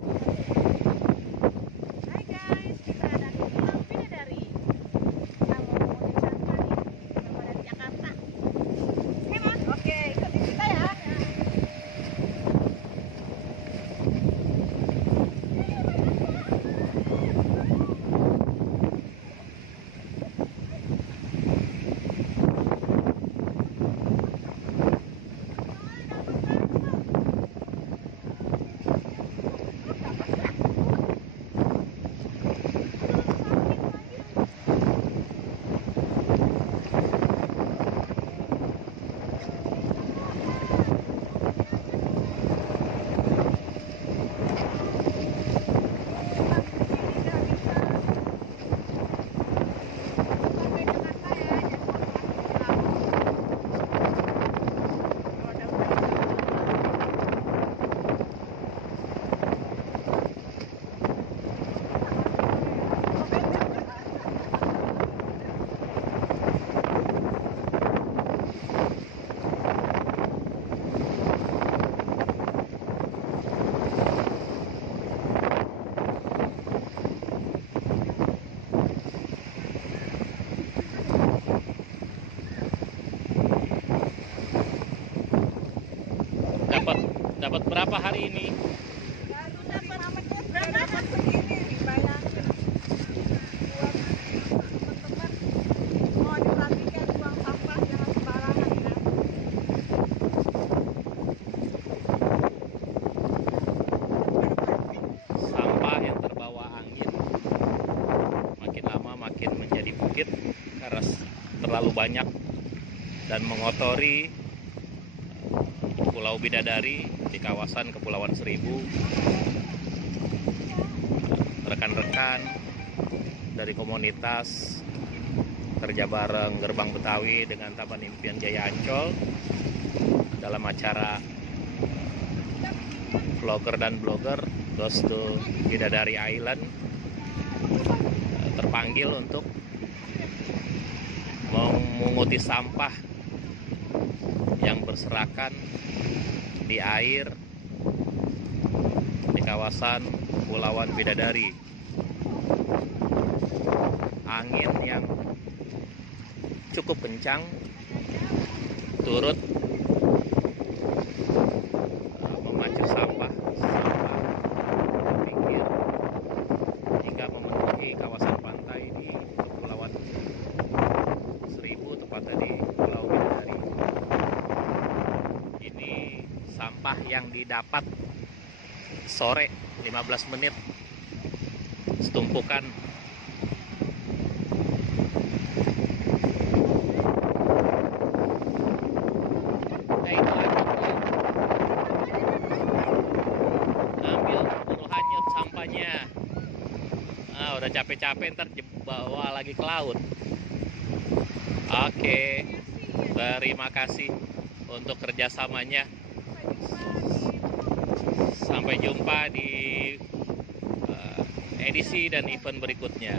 Hai guys, kita ada di Pulau Bidadari. Kita mau ngomongin sampah nih, sampah dari Jakarta. Oke mas, oke ikutin kita ya. Dapat berapa hari ini? Baru dapat segini nih, bayangin. Buat teman-teman mau diperhatikan buang sampah jangan sembarangan ya. Sampah yang terbawa angin makin lama makin menjadi bukit karena terlalu banyak dan mengotori Pulau Bidadari di kawasan Kepulauan Seribu. Rekan-rekan dari komunitas Kerja Bareng Gerbang Betawi dengan Taman Impian Jaya Ancol dalam acara vlogger dan blogger Goes to Bidadari Island terpanggil untuk memunguti sampah yang berserakan di air di kawasan Kepulauan Bidadari. Angin yang cukup kencang turut memacu sampah pinggir hingga memenuhi kawasan pantai di Kepulauan Seribu, tepatnya di Pulau Bidadari. Ini sampah yang didapat sore 15 menit setumpukan. Nah itu ambil buru hanyut sampahnya. Nah, udah capek-capek ntar bawa lagi ke laut. Oke, terima kasih untuk kerjasamanya. Sampai jumpa di edisi dan event berikutnya.